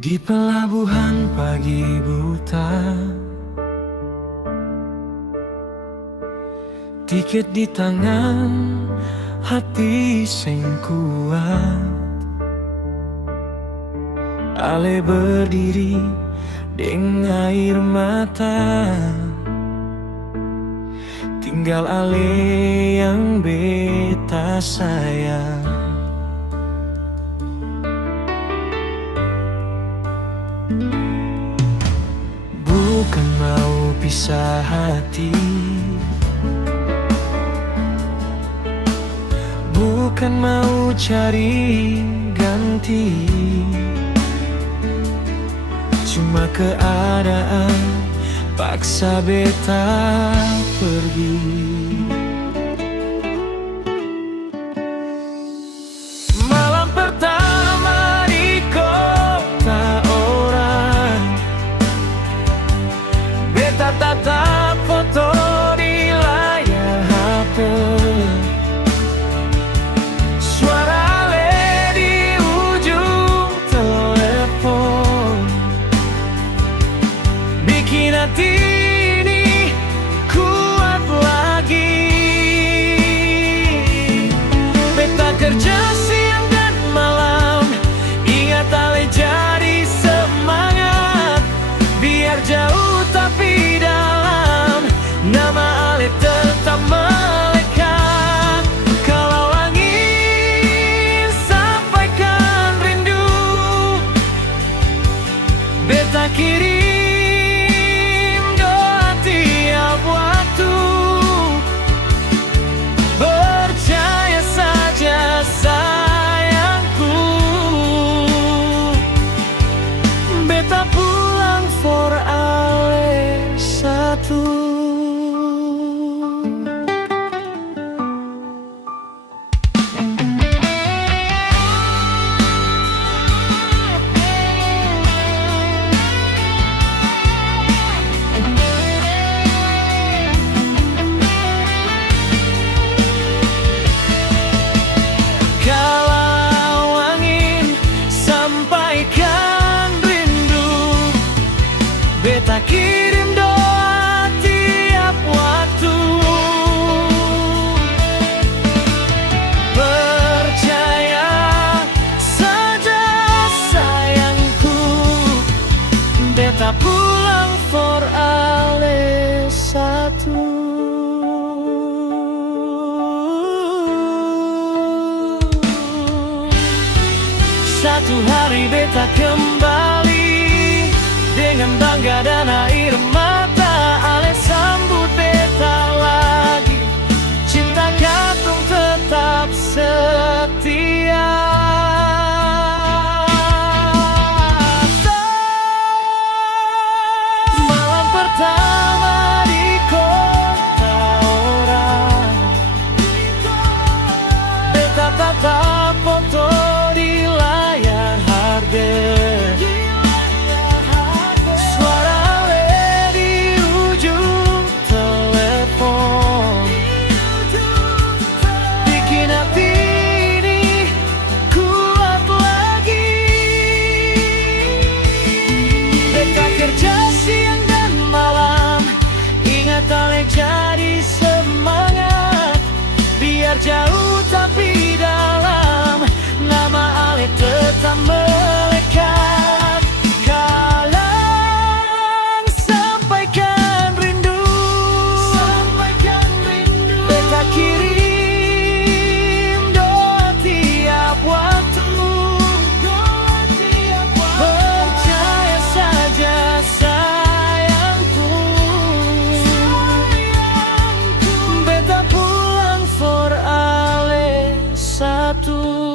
Di pelabuhan pagi buta, tiket di tangan, hati sing kuat. Ale berdiri deng air mata, tinggal ale yang beta sayang. Bukan mau pisah hati, bukan mau cari ganti, cuma keadaan paksa beta pergi. Malam pertama di kota orang, beta tatap foto di layar HP. Suara ale di ujung telepon bikin hati ini kuat lagi. Beta kerja siang dan malam, ingat ale jadi semangat. Biar jauh tapi dalam, nama ale tetap melekat. Kalau angin sampaikan rindu, beta kirim doa tiap waktu. Percaya saja sayangku, beta pulang for ale satu. Kalau angin sampaikan rindu, beta kirim doa tiap waktu. Percaya saja sayangku, beta pulang for ale satu. Satu hari beta kembali dengan bangga dan air mata. Ale sambut beta lagi, cinta katung tetap setia. Malam pertama di kota orang, beta tatap foto di layar HP. Suara ale di ujung telepon bikin hati ini kuat lagi. Beta kerja siang dan malam, ingat ale jadi semangat. Biar jauh tapi dalam, nama ale tetap melekat. Kalang sampaikan rindu, beta kirim doa tiap waktu. Percaya saja sayangku, beta pulang for ale satu.